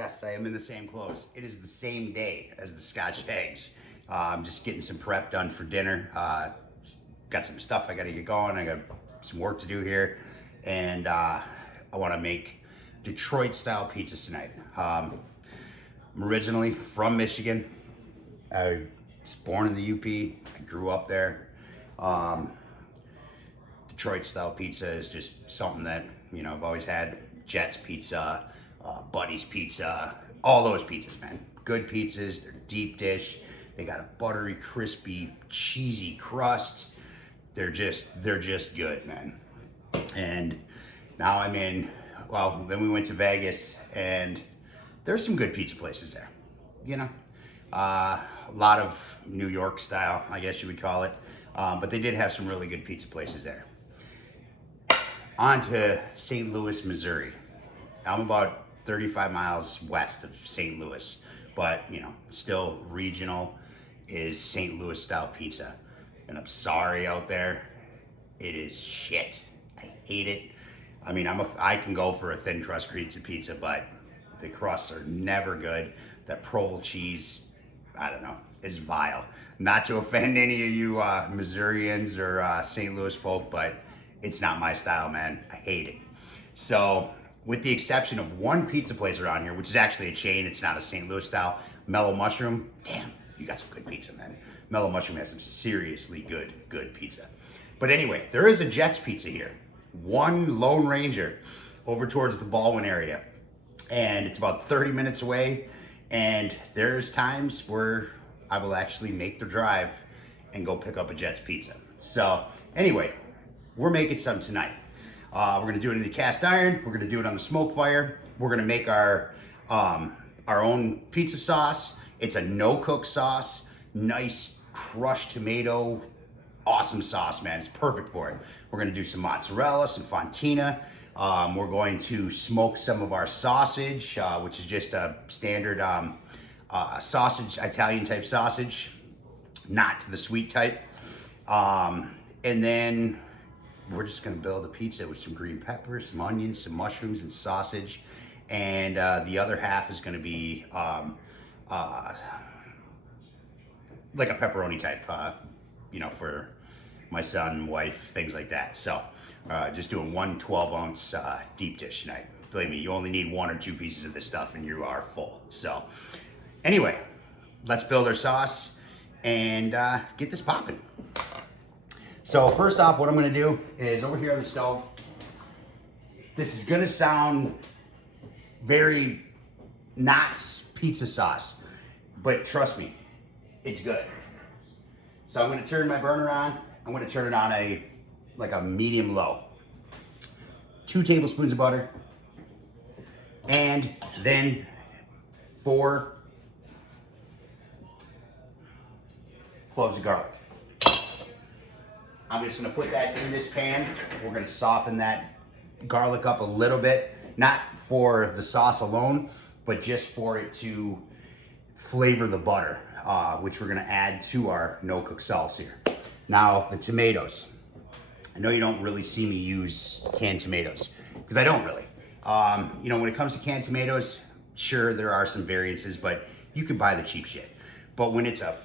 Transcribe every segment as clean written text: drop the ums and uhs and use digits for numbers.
Yes, I am in the same clothes. It is the same day as the Scotch eggs. I'm just getting some prep done for dinner. Got some stuff I gotta get going. I got some work to do here. And I wanna make Detroit style pizzas tonight. I'm originally from Michigan. I was born in the UP. I grew up there. Detroit style pizza is just something that, you know, I've always had. Jets pizza, Buddy's pizza, all those pizzas, man. Good pizzas, they're deep dish. They got a buttery, crispy, cheesy crust. They're just good, man. And now I'm in, well, then we went to Vegas and there's some good pizza places there, you know. A lot of New York style, I guess you would call it. But they did have some really good pizza places there. On to St. Louis, Missouri. I'm about 35 miles west of St. Louis, but you know, still regional is St. Louis style pizza. And I'm sorry out there, it is shit. I hate it. I mean, I can go for a thin crust pizza, but the crusts are never good. That provolone cheese, I don't know, is vile. Not to offend any of you Missourians or St. Louis folk, but it's not my style, man. I hate it. So, with the exception of one pizza place around here, which is actually a chain, it's not a St. Louis style, Mellow Mushroom. Damn, you got some good pizza, man. Mellow Mushroom has some seriously good pizza. But anyway, there is a Jets pizza here. One Lone Ranger over towards the Baldwin area. And it's about 30 minutes away. And there's times where I will actually make the drive and go pick up a Jets pizza. So anyway, we're making some tonight. We're gonna do it in the cast iron. We're gonna do it on the SmokeFire. We're gonna make our own pizza sauce. It's a no-cook sauce. Nice crushed tomato, awesome sauce, man. It's perfect for it. We're gonna do some mozzarella, some fontina. We're going to smoke some of our sausage, which is just a standard sausage, Italian type sausage, not the sweet type. And then we're just gonna build a pizza with some green peppers, some onions, some mushrooms, and sausage. And the other half is gonna be like a pepperoni type, you know, for my son, wife, things like that. So just doing one 12-ounce deep dish tonight. Believe me, you only need 1 or 2 pieces of this stuff and you are full. So anyway, let's build our sauce and get this popping. So first off, what I'm gonna do is over here on the stove, this is gonna sound very not pizza sauce, but trust me, it's good. So I'm gonna turn my burner on. I'm gonna turn it on like a medium low. 2 tablespoons of butter, and then 4 cloves of garlic. I'm just gonna put that in this pan. We're gonna soften that garlic up a little bit, not for the sauce alone, but just for it to flavor the butter, which we're gonna add to our no-cook sauce here. Now, the tomatoes. I know you don't really see me use canned tomatoes, because I don't really. You know, when it comes to canned tomatoes, sure, there are some variances, but you can buy the cheap shit. But when it's a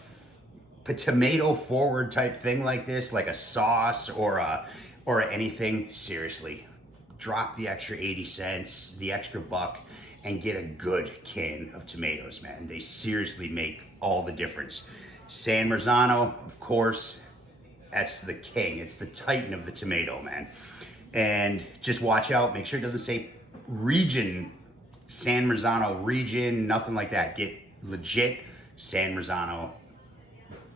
tomato forward type thing like this, like a sauce or anything, seriously, drop the extra 80 cents, the extra buck, and get a good can of tomatoes, man. They seriously make all the difference. San Marzano, of course, that's the king. It's the titan of the tomato, man. And just watch out, make sure it doesn't say region, San Marzano region, nothing like that. Get legit San Marzano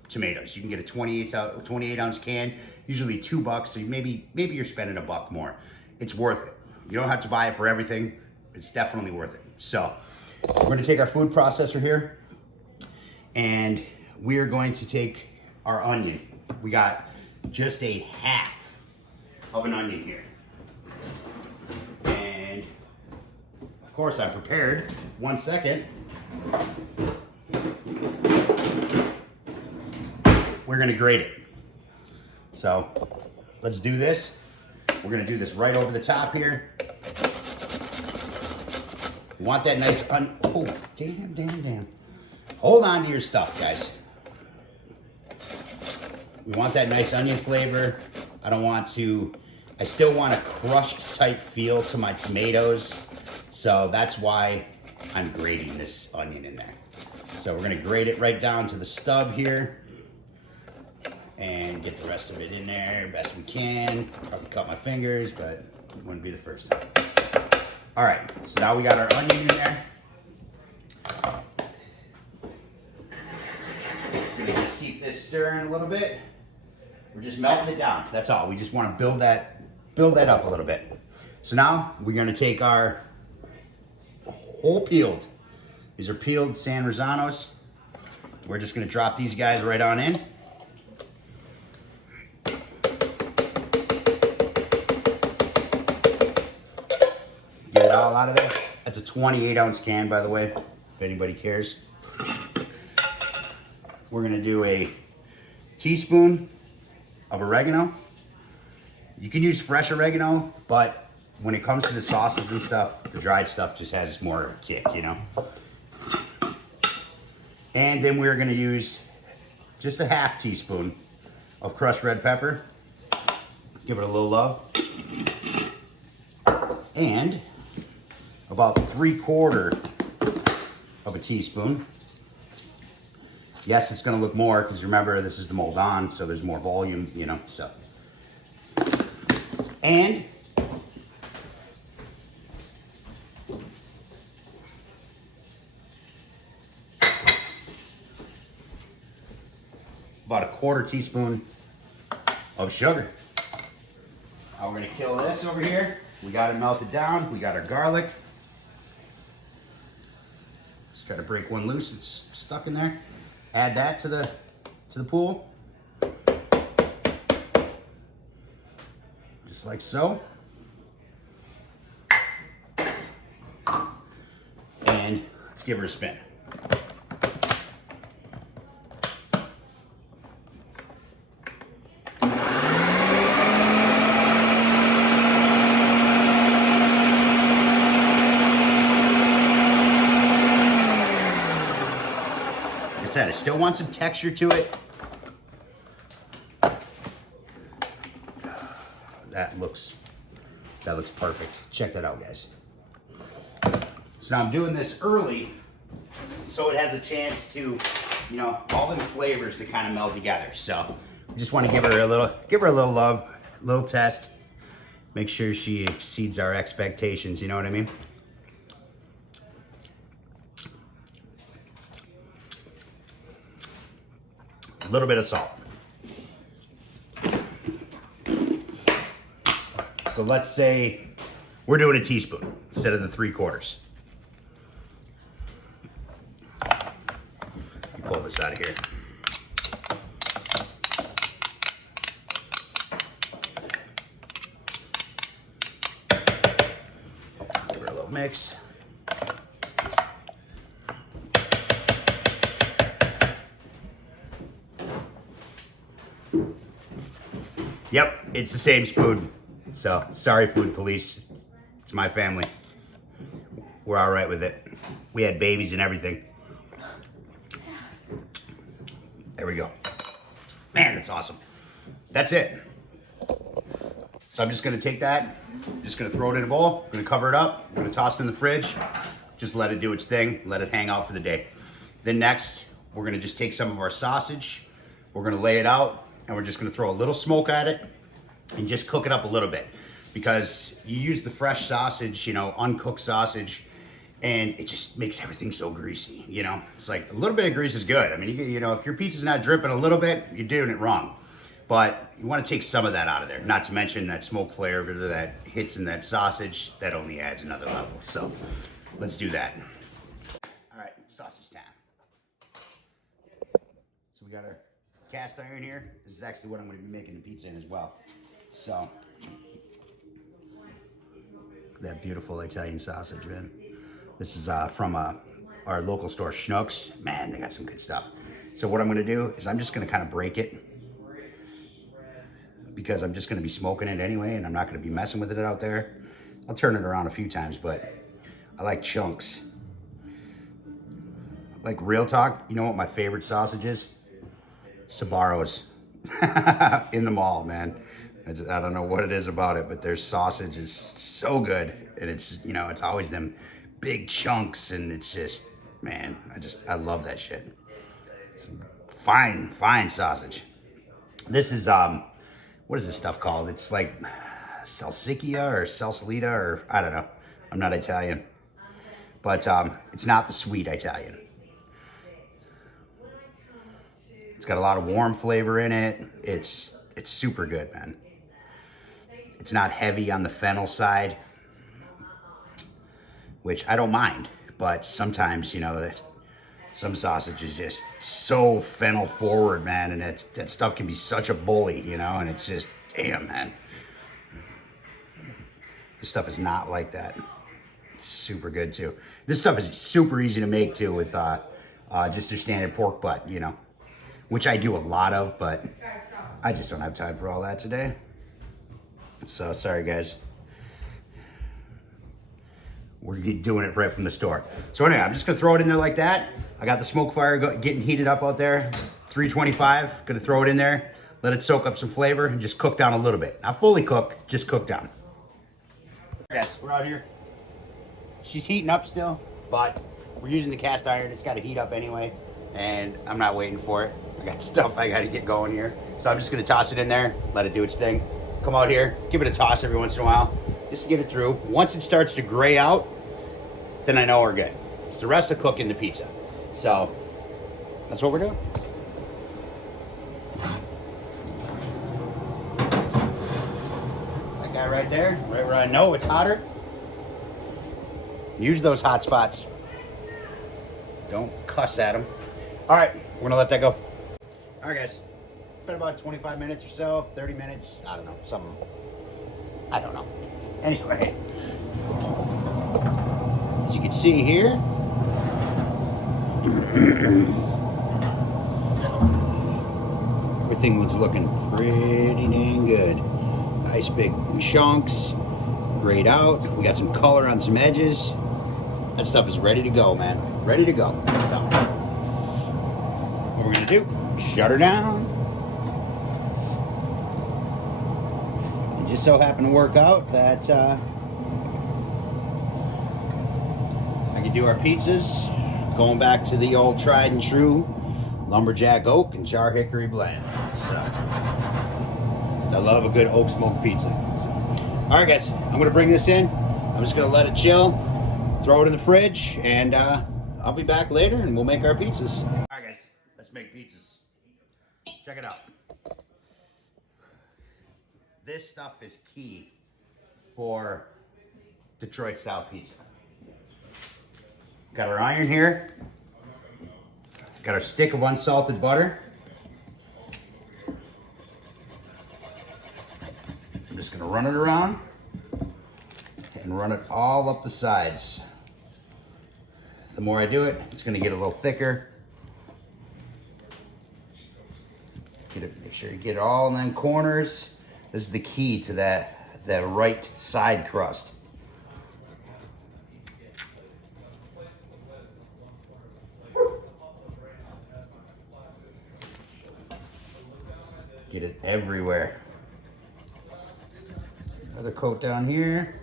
tomatoes. You can get a 28 ounce can, usually $2, so maybe you're spending $1 more. It's worth it. You don't have to buy it for everything. It's definitely worth it. So we're gonna take our food processor here and we are going to take our onion. We got just a half of an onion here. And of course I'm prepared. 1 second. We're gonna grate it. So let's do this. We're gonna do this right over the top here. You want that nice oh, damn. Hold on to your stuff, guys. We want that nice onion flavor. I still want a crushed type feel to my tomatoes. So that's why I'm grating this onion in there. So we're gonna grate it right down to the stub here and get the rest of it in there best we can. Probably cut my fingers, but it wouldn't be the first time. All right, so now we got our onion in there. Gonna just keep this stirring a little bit. We're just melting it down. That's all. We just want to build that up a little bit. So now we're gonna take our whole peeled. These are peeled San Rosanos. We're just gonna drop these guys right on in. Get it all out of there. That's a 28-ounce can, by the way, if anybody cares. We're gonna do a teaspoon of oregano. You can use fresh oregano, but when it comes to the sauces and stuff, the dried stuff just has more kick, you know? And then we're gonna use just a half teaspoon of crushed red pepper. Give it a little love. And about 3/4 of a teaspoon. Yes, it's gonna look more because remember this is the mold on, so there's more volume, you know, so. And about a 1/4 teaspoon of sugar. Now we're gonna kill this over here. We got it melted down. We got our garlic. Just gotta break one loose. It's stuck in there. Add that to the pool. Just like so. And let's give her a spin. I still want some texture to it. That looks perfect. Check that out, guys. So now I'm doing this early so it has a chance to, you know, all the flavors to kind of meld together. So I just want to give her a little love, a little test. Make sure she exceeds our expectations, you know what I mean? A little bit of salt. So let's say we're doing a teaspoon instead of the 3/4. Pull this out of here. Give her a little mix. Yep, it's the same spoon. So, sorry, food police. It's my family. We're all right with it. We had babies and everything. There we go. Man, that's awesome. That's it. So I'm just gonna take that, just gonna throw it in a bowl, gonna cover it up, I'm gonna toss it in the fridge, just let it do its thing, let it hang out for the day. Then next, we're gonna just take some of our sausage, we're gonna lay it out, and we're just gonna throw a little smoke at it and just cook it up a little bit. Because you use the fresh sausage, you know, uncooked sausage, and it just makes everything so greasy, you know? It's like a little bit of grease is good. I mean, you know, if your pizza's not dripping a little bit, you're doing it wrong. But you wanna take some of that out of there. Not to mention that smoke flavor that hits in that sausage, that only adds another level. So let's do that. All right, sausage time. So we got our cast iron here. This is actually what I'm gonna be making the pizza in as well. So, that beautiful Italian sausage, man. This is from our local store, Schnucks. Man, they got some good stuff. So what I'm gonna do is I'm just gonna kind of break it because I'm just gonna be smoking it anyway and I'm not gonna be messing with it out there. I'll turn it around a few times, but I like chunks. Like real talk, you know what my favorite sausage is? Sbarro's in the mall, man. I don't know what it is about it, but their sausage is so good. And it's, you know, it's always them big chunks, and it's just, man, I love that shit. Some fine sausage. This is, what is this stuff called? It's like salsicchia or salsalita, or I don't know. I'm not Italian. But it's not the sweet Italian. It's got a lot of warm flavor in it. It's super good, man. It's not heavy on the fennel side, which I don't mind. But sometimes, you know, some sausage is just so fennel forward, man, and that stuff can be such a bully, you know, and it's just, damn, man. This stuff is not like that. It's super good, too. This stuff is super easy to make, too, with just your standard pork butt, you know, which I do a lot of, but I just don't have time for all that today. So, sorry, guys. We're doing it right from the store. So anyway, I'm just gonna throw it in there like that. I got the SmokeFire getting heated up out there, 325. Gonna throw it in there, let it soak up some flavor, and just cook down a little bit. Not fully cook, just cook down. Guys, we're out here. She's heating up still, but we're using the cast iron. It's gotta heat up anyway, and I'm not waiting for it. I got stuff I gotta get going here. So I'm just gonna toss it in there, let it do its thing. Come out here, give it a toss every once in a while, just to get it through. Once it starts to gray out, then I know we're good. So the rest will cook in the pizza. So that's what we're doing. That guy right there, right where I know it's hotter. Use those hot spots. Don't cuss at them. All right, we're gonna let that go. All right, guys. Been about 25 minutes or so, 30 minutes. I don't know, something. I don't know. Anyway, as you can see here, everything was looking pretty dang good. Nice big chunks, grayed out. We got some color on some edges. That stuff is ready to go, man. Ready to go. So, what we're gonna do, shut her down. It just so happened to work out that I could do our pizzas, going back to the old tried and true lumberjack oak and char hickory blend. So, I love a good oak smoke pizza. All right, guys, I'm gonna bring this in. I'm just gonna let it chill, throw it in the fridge, and I'll be back later and we'll make our pizzas. All right, guys, let's make pizzas. Check it out. This stuff is key for Detroit style pizza. Got our iron here. Got our stick of unsalted butter. I'm just gonna run it around and run it all up the sides. The more I do it, it's gonna get a little thicker. Make sure you get it all in them corners. This is the key to that right side crust. Get it everywhere. Another coat down here.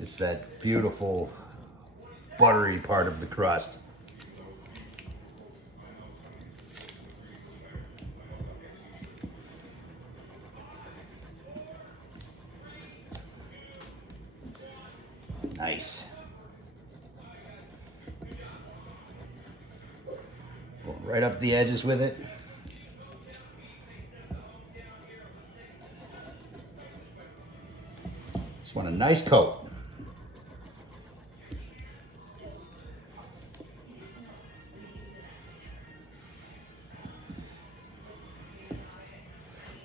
It's that beautiful buttery part of the crust. Nice. Go right up the edges with it. Just want a nice coat.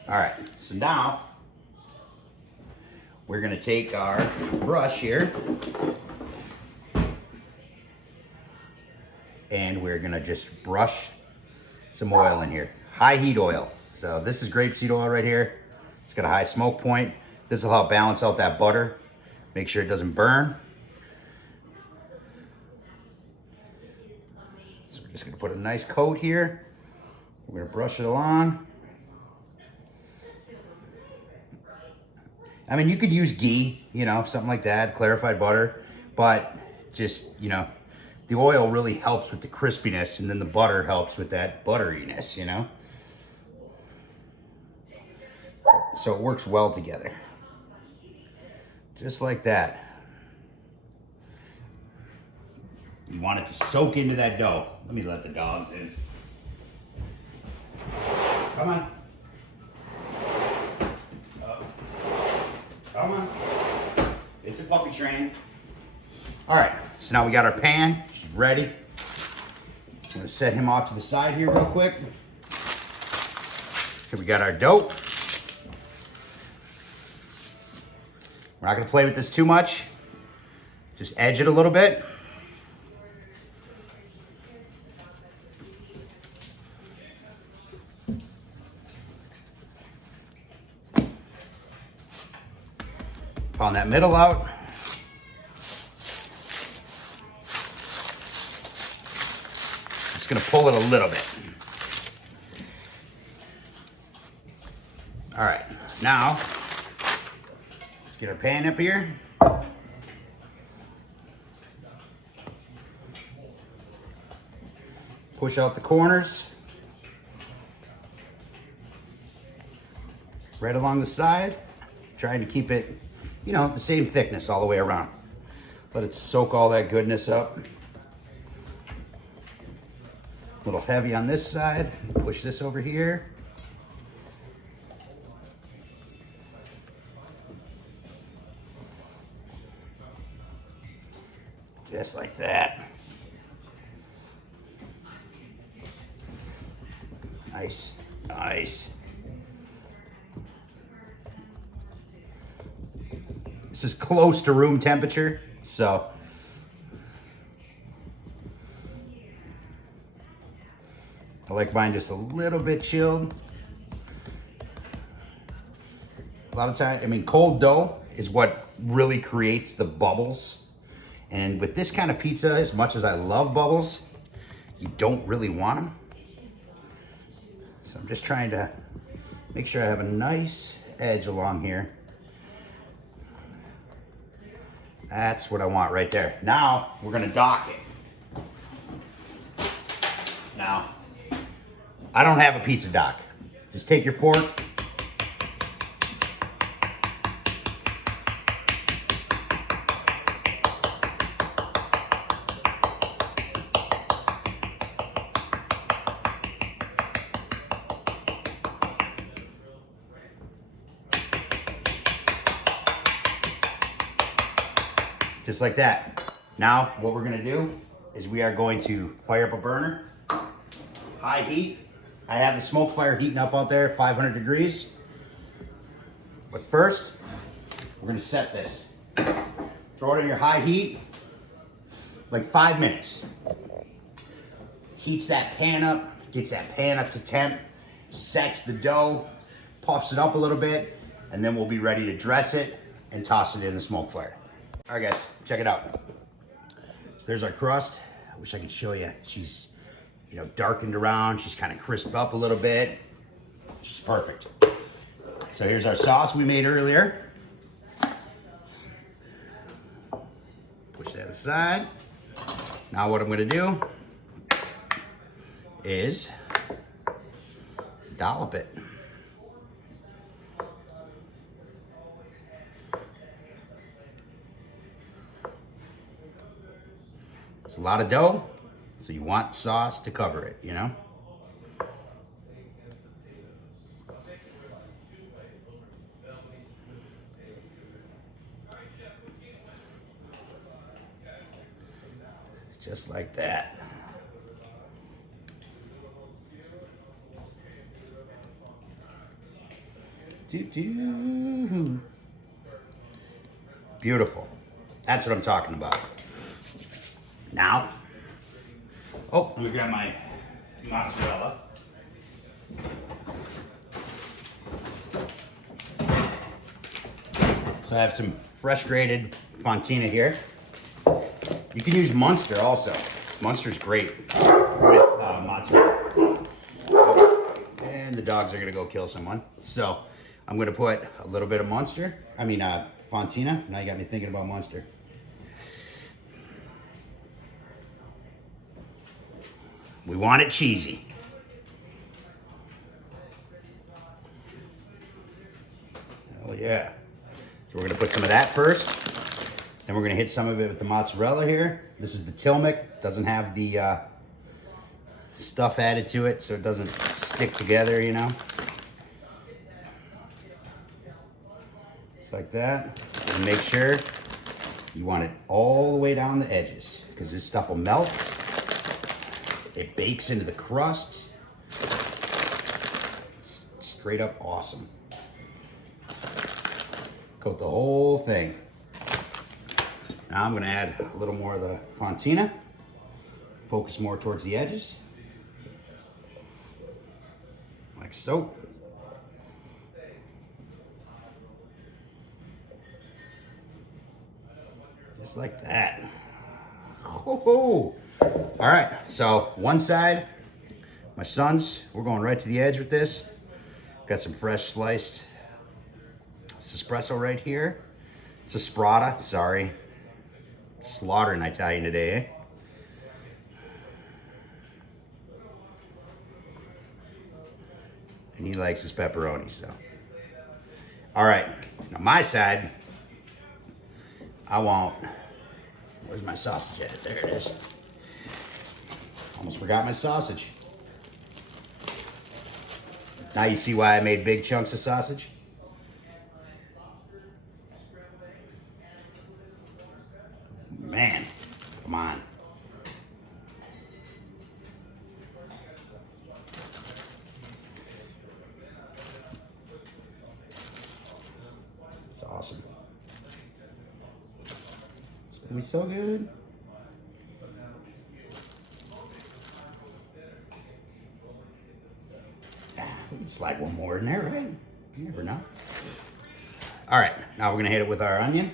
All right, so now we're gonna take our brush here and we're gonna just brush some oil in here. High heat oil, So this is grapeseed oil right here. It's got a high smoke point. This will help balance out that butter. Make sure it doesn't burn. So we're just gonna put a nice coat here. We're gonna brush it along. I mean, you could use ghee, you know, something like that, clarified butter, but just, you know, the oil really helps with the crispiness, and then the butter helps with that butteriness, you know? So it works well together. Just like that. You want it to soak into that dough. Let me let the dogs in. Come on. Come on. It's a puppy train. All right, so now we got our pan. She's ready. Just gonna set him off to the side here real quick. So we got our dough. We're not gonna play with this too much. Just edge it a little bit. Pound that middle out. Just gonna pull it a little bit. All right, now let's get our pan up here. Push out the corners. Right along the side, trying to keep it, you know, the same thickness all the way around. Let it soak all that goodness up. A little heavy on this side. Push this over here. Just like that. Nice, nice. This is close to room temperature, so I like mine just a little bit chilled. A lot of time, I mean, cold dough is what really creates the bubbles. And with this kind of pizza, as much as I love bubbles, you don't really want them. So I'm just trying to make sure I have a nice edge along here. That's what I want right there. Now we're gonna dock it. Now, I don't have a pizza dock. Just take your fork. Just like that. Now, what we're gonna do is we are going to fire up a burner, high heat. I have the SmokeFire heating up out there, 500 degrees. But first, we're gonna set this. Throw it in your high heat, like 5 minutes. Heats that pan up, gets that pan up to temp, sets the dough, puffs it up a little bit, and then we'll be ready to dress it and toss it in the SmokeFire. All right, guys, check it out. So there's our crust. I wish I could show you. She's, you know, darkened around. She's kind of crisped up a little bit. She's perfect. So here's our sauce we made earlier. Push that aside. Now what I'm gonna do is dollop it. It's a lot of dough, so you want sauce to cover it, you know? Just like that. Beautiful. That's what I'm talking about. Now, oh, let me grab my mozzarella. So I have some fresh grated Fontina here. You can use Munster also. Munster's great with mozzarella. And the dogs are gonna go kill someone. So I'm gonna put a little bit of Fontina. Now you got me thinking about Munster. We want it cheesy. Oh yeah. So we're gonna put some of that first. Then we're gonna hit some of it with the mozzarella here. This is the Tillamook. Doesn't have the stuff added to it, so it doesn't stick together, you know. Just like that. And make sure you want it all the way down the edges, because this stuff will melt. It bakes into the crust. It's straight up awesome. Coat the whole thing. Now I'm gonna add a little more of the Fontina. Focus more towards the edges. Like so. Just like that. Oh. All right, so one side, my sons, we're going right to the edge with this. Got some fresh sliced espresso right here. It's a sprata, sorry. Slaughtering Italian today, eh? And he likes his pepperoni, so. All right, now my side, I want, where's my sausage at? There it is. Almost forgot my sausage. Now you see why I made big chunks of sausage? Man, come on. It's awesome. It's gonna be so good. We can slide one more in there, right? You never know. All right, now we're gonna hit it with our onion.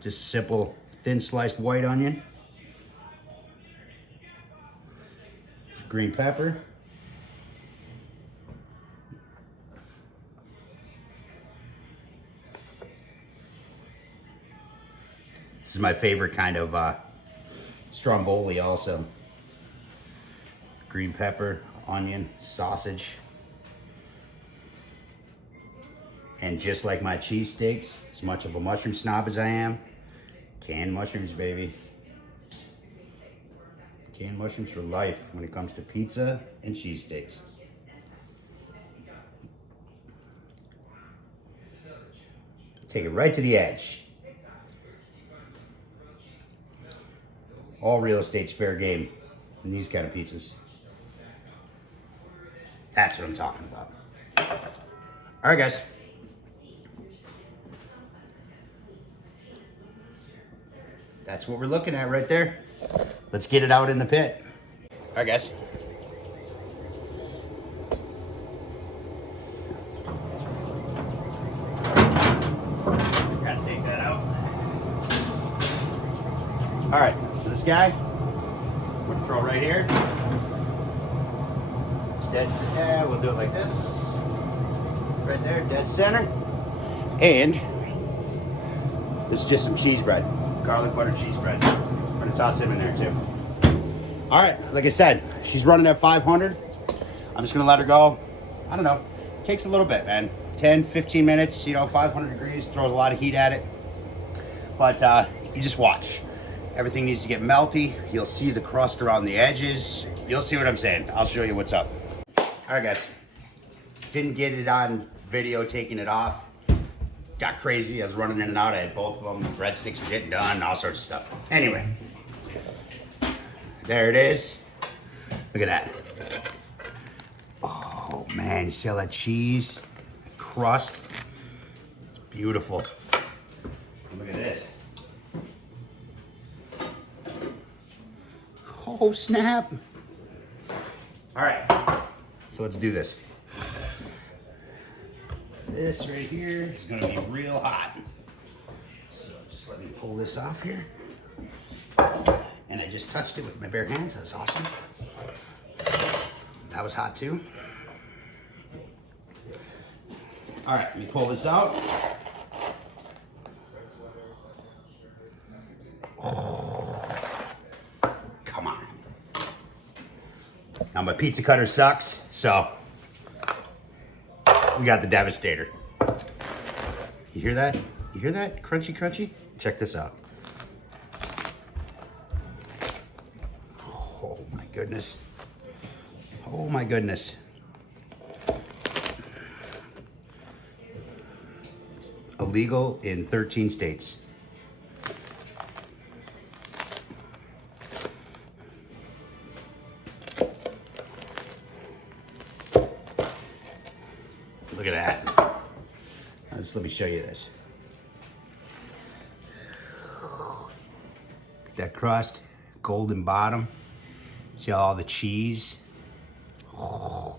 Just a simple thin sliced white onion. Green pepper. This is my favorite kind of stromboli also. Green pepper, onion, sausage. And just like my cheesesteaks, as much of a mushroom snob as I am, canned mushrooms, baby. Canned mushrooms for life when it comes to pizza and cheesesteaks. Take it right to the edge. All real estate's fair game in these kind of pizzas. That's what I'm talking about. All right, guys. That's what we're looking at right there. Let's get it out in the pit. All right, guys. Gotta take that out. All right, so this guy, we'll throw right here. Yeah, we'll do it like this. Right there, dead center. And this is just some cheese bread. Garlic butter cheese bread. I'm gonna toss him in there too. All right, like I said, she's running at 500. I'm just gonna let her go. I don't know, it takes a little bit, man. 10, 15 minutes, you know, 500 degrees, throws a lot of heat at it. But you just watch. Everything needs to get melty. You'll see the crust around the edges. You'll see what I'm saying. I'll show you what's up. All right, guys. Didn't get it on video taking it off. Got crazy. I was running in and out. I had both of them. The breadsticks were getting done, all sorts of stuff. Anyway, there it is. Look at that. Oh, man. You see all that cheese? Crust? It's beautiful. Look at this. Oh, snap. All right. So let's do this. This right here is gonna be real hot. So just let me pull this off here. And I just touched it with my bare hands. That's awesome. That was hot too. All right, let me pull this out. Come on. Now my pizza cutter sucks, so we got the Devastator. You hear that? You hear that? Crunchy, crunchy? Check this out. Oh my goodness. Oh my goodness. Illegal in 13 states. Look at that. Let me show you this. That crust, golden bottom. See all the cheese? Oh,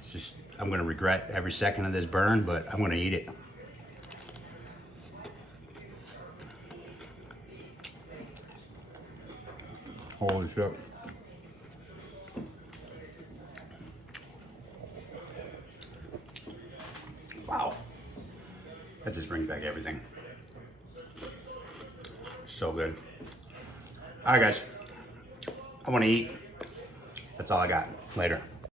it's just, I'm gonna regret every second of this burn, but I'm gonna eat it. Holy shit. Wow. That just brings back everything. So good. All right, guys. I want to eat. That's all I got. Later.